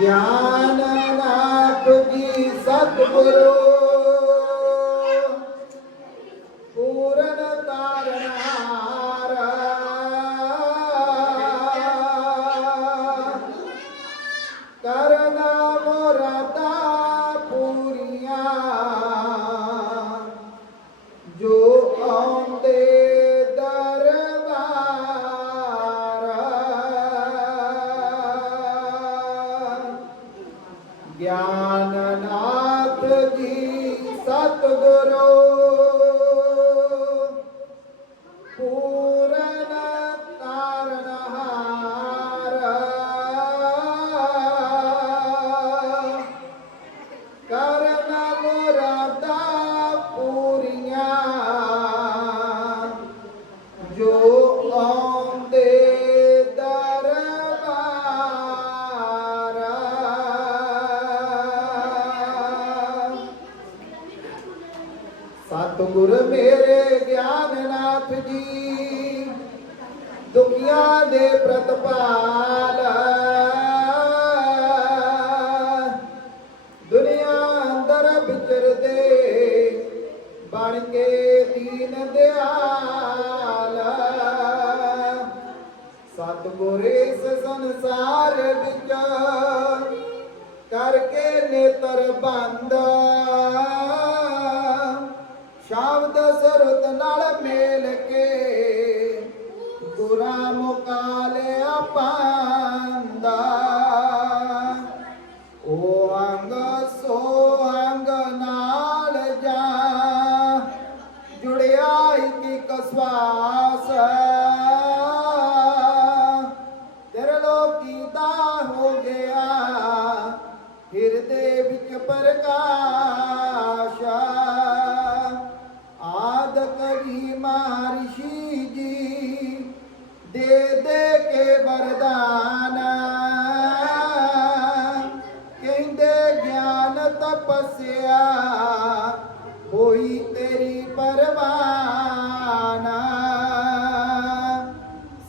Ya. ਸਤਿਗੁਰ ਮੇਰੇ ਗਿਆਨਨਾਥ ਜੀ ਦੁਨੀਆਂ ਦੇ ਪ੍ਰਤਪਾਲ। ਦੁਨੀਆਂ ਅੰਦਰ ਵਿਚਰਦੇ ਬਣ ਕੇ ਦੀਨ ਦਿਆਲ। ਸਤਿਗੁਰ ਇਸ ਸੰਸਾਰ ਵਿੱਚ ਕਰਕੇ ਨੇਤਰ ਬੰਦ। ਸ਼ਬਦ ਸਰਤ ਨਾਲ ਮੇਲ ਕੇ ਗੁਰਾਂ ਮੁਕਾਲਿਆ ਪਾ ਵਰਦਾਨਾ ਕਹਿੰਦੇ ਗਿਆਨ ਤਪਸਿਆ ਹੋਈ ਤੇਰੀ ਪਰਵਾਨਾ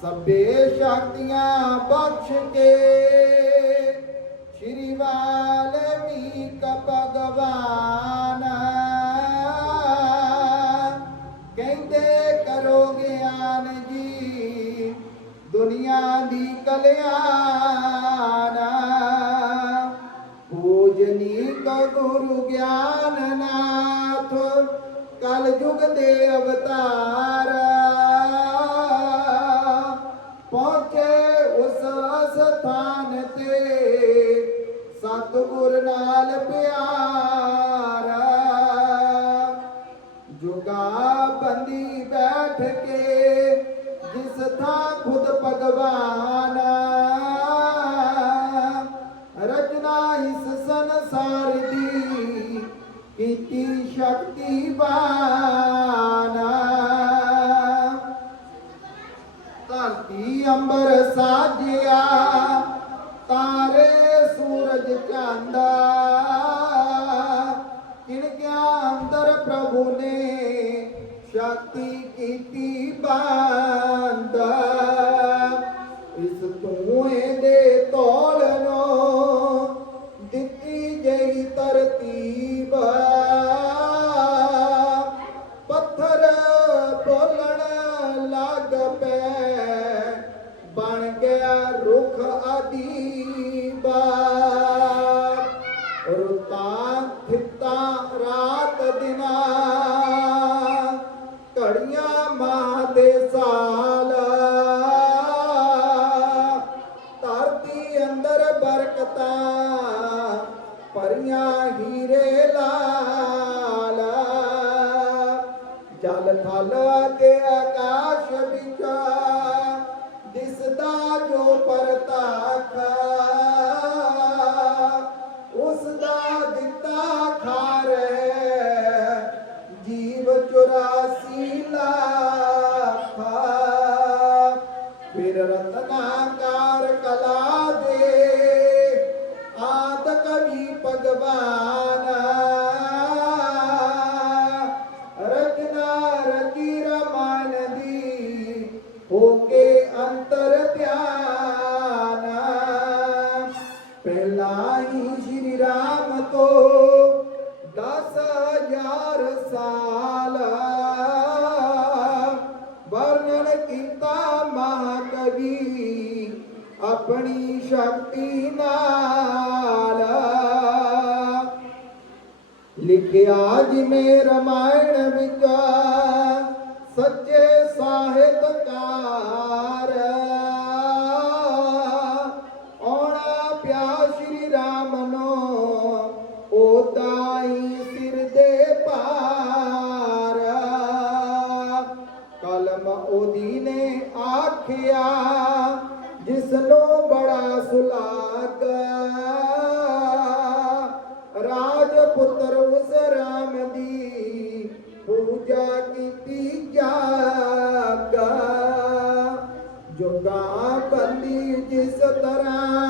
ਸਭੇ ਸ਼ਕਤੀਆਂ ਬਖਸ਼ ਕੇ ਸ਼੍ਰੀ ਵਾਲਮੀਕ ਕਲਿਆਣਾ ਪੂਜਨੀਕ ਗੁਰੂ ਗਿਆਨਨਾਥ ਕਲ ਯੁਗ ਦੇ ਅਵਤਾਰ। ਸ਼ਕਤੀ ਬਾਣਾ। ਧਰਤੀ ਅੰਬਰ ਸਾਜਿਆ, ਤਾਰੇ ਸੂਰਜ ਚਾਂਦਾ। ਕਿਣਕਿਆ ਅੰਦਰ ਪ੍ਰਭੂ ਨੇ ਸ਼ਕਤੀ ਕੀਤੀ ਬਾਣਾ। ਮਹਾਕਵੀ ਆਪਣੀ ਸ਼ਕਤੀ ਨਾਲ ਲਿਖਿਆ ਜਿਵੇਂ ਰਮਾਇਣ ਵਿੱਚ ਸੱਚੇ ਸਾਹਿਤਕਾਰ ਜੁਗਾ ਬੰਦੀ ਜਿਸ ਤਰ੍ਹਾਂ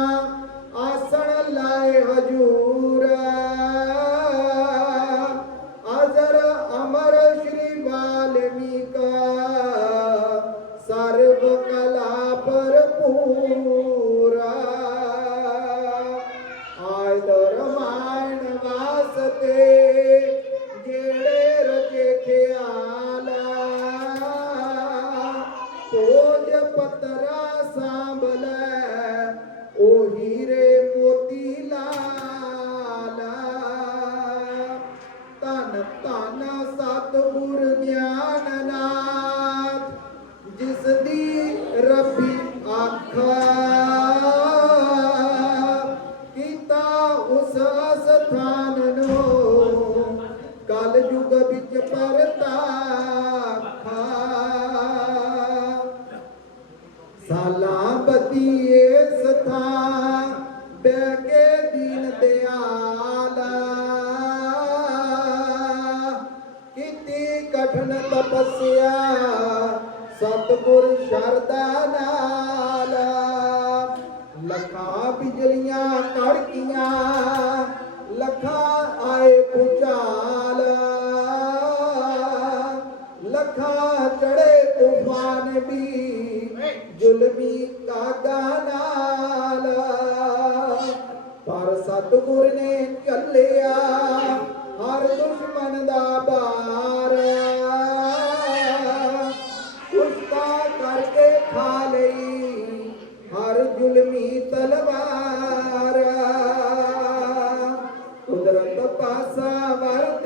ਕੀਤੀ ਕਠਨ ਤਪੱਸਿਆ, ਸਤਿਗੁਰ ਸ਼ਰਦਾ ਨਾਲ। ਲੱਖਾਂ ਬਿਜਲੀਆਂ ਕੜਕੀਆਂ ਲੱਖਾਂ ਆਏ ਪੁਚਾਲ। ਲੱਖਾਂ ਚੜੇ ਤੂਫਾਨ ਵੀ, ਜ਼ੁਲਮੀ ਕਾਗਾ ਨਾਲ। ਪਰ ਸਤਿਗੁਰ ਨੇ ਚੱਲਿਆ, ਹਰ ਦੁਸ਼ਮਨ ਦਾ ਬਾਰ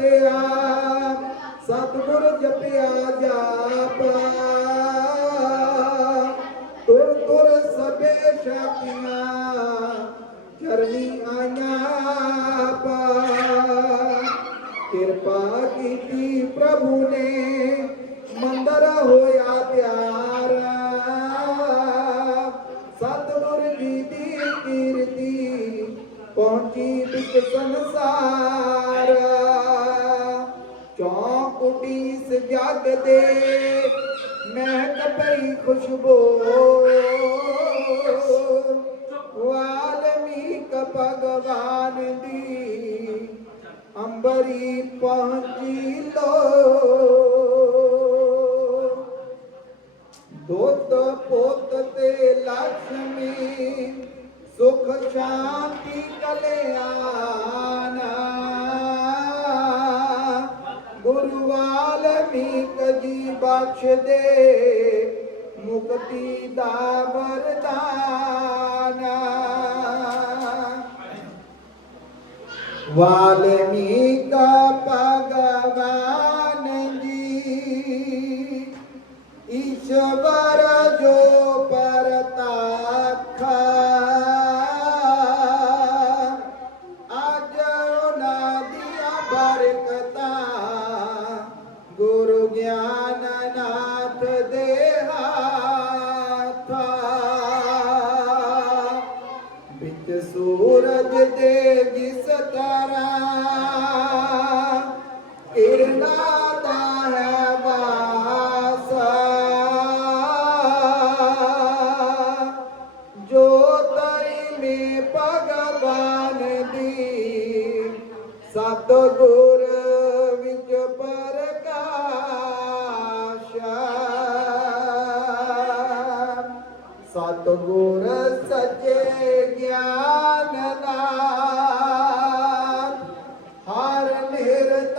ਵਰਤਿਆ ਸਤਿਗੁਰ ਜਪਿਆ ਜਾਪ। ਤੁਰ ਤੁਰ ਸਭੇ ਸ਼ਾਕੀਆਂ ਚਰਨੀ ਆਈਆਂ ਪਾ ਕਿਰਪਾ ਕੀਤੀ ਪ੍ਰਭੂ ਨੇ, ਮੰਦਰ ਹੋਇਆ ਪਿਆਰਾ ਸਤਿਗੁਰ ਜੀ ਦੀ ਕੀਰਤੀ ਪਹੁੰਚੀ ਵਿੱਚ ਸੰਸਾਰ। ਜਗ ਦੇ ਮਹਿਕ ਪਈ ਖੁਸ਼ਬੂ। ਵਾਲਮੀਕ ਭਗਵਾਨ ਦੀ ਅੰਬਰੀ ਪਹੁੰਚੀ ਲੋ। ਦੋਤ ਪੋਤ ਤੇ ਲక్ష్ਮੀ ਸੁਖ ਸ਼ਾਂਤੀ ਕਲਿਆਣ। ਗੁਰੂ ਵਾਲਮੀਕ ਜੀ ਬਖਸ਼ ਦੇ, ਮੁਕਤੀ ਦਾ ਵਰਦਾਨ। ਵਾਲਮੀਕ ਭਗਵਾਨ ਜੀ, ਈਸ਼ਵਰ ਜੋ ਪਰਤਾਖਾ। ਅੱਜ ਉਹਨਾਂ ਦੀਆਂ ਬਰਕਤਾਂ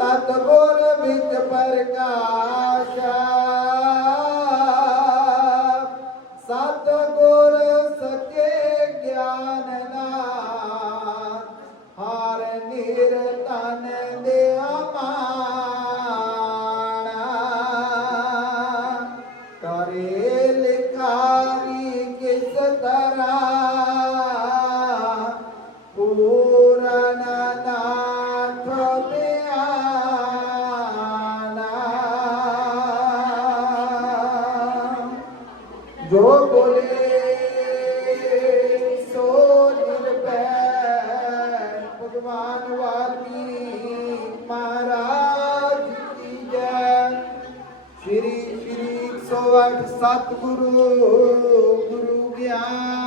ਸਤਗੁਰ ਵਿੱਚ ਪ੍ਰਕਾਸ਼ਾ। ਸਤਗੁਰ ਸਕੇ ਗਿਆਨ ਨਾ ਹਾਰ ਨਿਰਤਨ ਦੇ ਸਤਿਗੁਰੂ ਗੁਰੂ ਗਿਆਨ